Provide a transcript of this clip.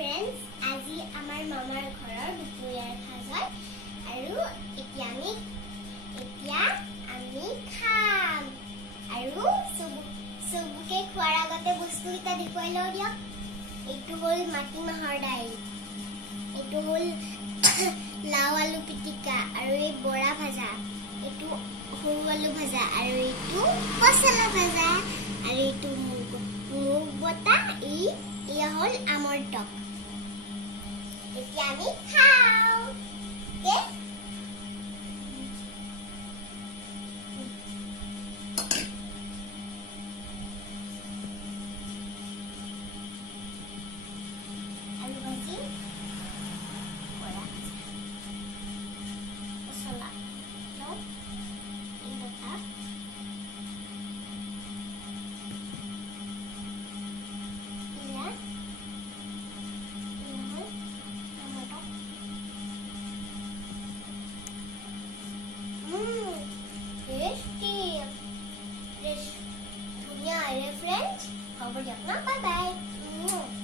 friends, আজি আমাৰ মামাৰ ঘৰৰ দুপৰীয়াৰ খাজাৰ আৰু এতিয়া আমি খাম আৰু সবকে খোৱাৰ আগতে বস্তুকেইটা দেখুৱাই লওঁ দিয়ক। এইটো হ'ল মাটিমাহৰ দাইল, এইটো হ'ল লাও আলু পিটিকা আৰু এই বৰা ভাজা, এইটো সৰু আলু ভাজা আৰু এইটো মছলা ভাজা আৰু এইটো মুগ বটা, এয়া হ'ল আমৰ টক। এতিয়া আমি খাওঁ। আলু ভাজি, বৰা মছলা, এই বটা, friends, how about you? Bye bye.